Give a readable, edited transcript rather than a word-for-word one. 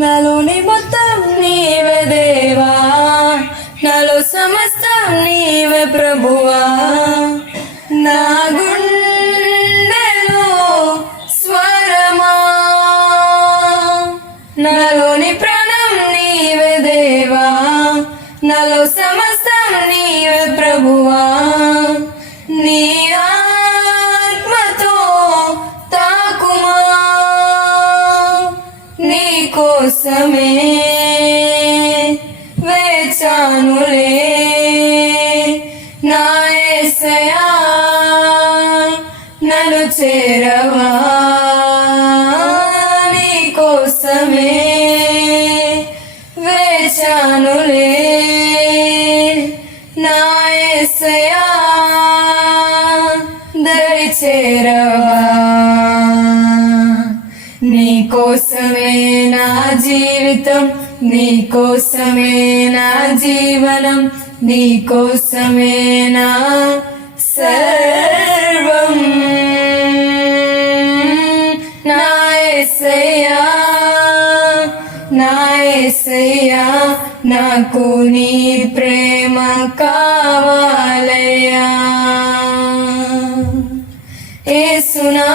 నాలోని మొత్తం నీవే దేవా, నాలో సమస్తం నీవే ప్రభువా. నా గుండెలో స్వరమా, నాలోని ప్రాణం నీవే దేవా, నాలో సమస్తం నీవే ప్రభువా. నీ ఆత్మతో తాకుమా, నీ కోసమే వేచానులే నా యేసయ్యా, నన్ను చేరవా. నీ కోసమే వేచానులే నా యేసయ్యా, దరి చేరవా. నీ కోసమే నా జీవితం, నీ కోసమే నా జీవనం, నీ కోసమే నా సర్వం. నా యేసయ్యా, నా యేసయ్యా, నాకు నీ ప్రేమ కావాలయ్యా. యేసునా